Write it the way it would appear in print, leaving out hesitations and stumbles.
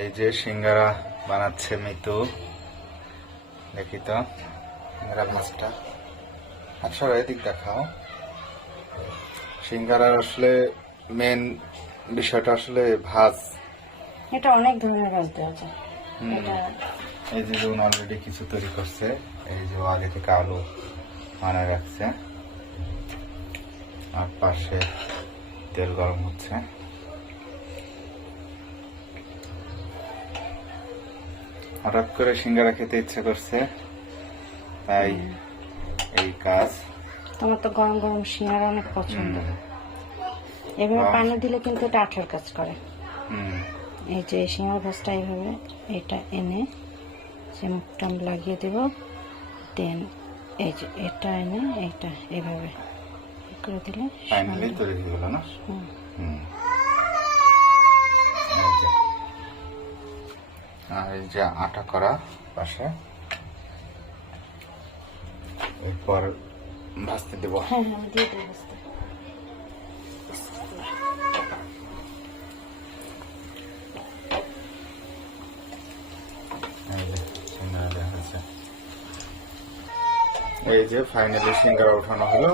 এই যে সিঙ্গারা বানাচ্ছে মিতু, দেখি তো সিঙ্গারা মাছটা। আচ্ছা এদিক দেখাও। সিঙ্গারার আসলে মেন বিষয়টা আসলে ভাজ। এটা অনেক ধরনের ভাজ দেওয়া যায়। এই যে জন অলরেডি কিছু তৈরি করছে, এই যে আগে থেকে আলু আনা রাখছে, আর পাশে তেল গরম হচ্ছে। হঠাৎ করে সিঙ্গারা খেতে ইচ্ছে করছে, তাই এই কাজ। তোমার তো গরম গরম সিঙ্গারা অনেক পছন্দ। এভাবে পানি দিলে কিন্তু এটা আঠার কাজ করে। এই যে সিঙ্গারা ভাজটা এইভাবে এটা এনে যে মুখটা লাগিয়ে দেব, দেন এই যে এটা এনে এইটা এইভাবে করে দিলে ফাইনালি তৈরি হয়ে গেল না? আর এই যে আটা করা পাশে, এরপর ভাজতে দেব। হ্যাঁ হ্যাঁ দিয়ে দেবো ভাজতে। এই যে ফাইনালি সিঙ্গারা উঠানো হলো।